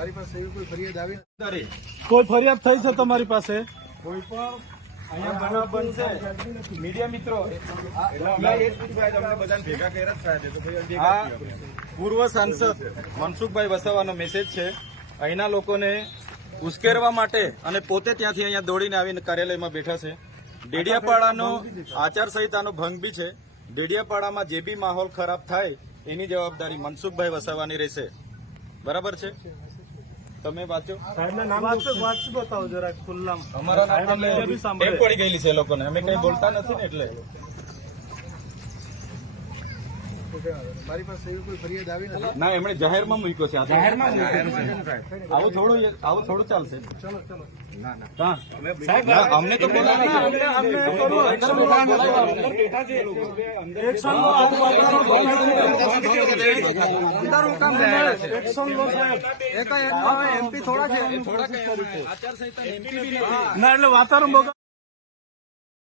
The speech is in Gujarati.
મારી પાસે એવી કોઈ ફરિયાદ આવી નથી. કોઈ ફરિયાદ થઈ છે તમારી પાસે? કોઈ પણ અહીંયા બનાવ બનશે મીડિયા મિત્રો આ પૂર્વ સાંસદ મનસુખભાઈ વસાવાનો મેસેજ છે. અહીંના લોકોને ઉશ્કેરવા માટે અને પોતે ત્યાંથી અહીંયા દોડીને આવીને કાર્યાલયમાં બેઠા છે. ડેડિયાપાડાનો આચારસંહિતાનો ભંગ બી છે. ડેડિયાપાડામાં જે બી માહોલ ખરાબ થાય એની જવાબદારી મનસુખભાઈ વસાવાની રહેશે. બરાબર છે? તમે વાંચો. વાંચી બતાવો જરા ખુલ્લામાં. અમારા નામ ટેપ પડી ગયેલી છે લોકોને. અમે કઈ બોલતા નથી ને એટલે. મારી પાસે એવી કોઈ ફરિયાદ આવી નથી. ના, એમણે જાહેરમાં મૂક્યો છે. આવું થોડું ચાલશે. હા. ના, અમને તો ના એટલે વાતાવરણ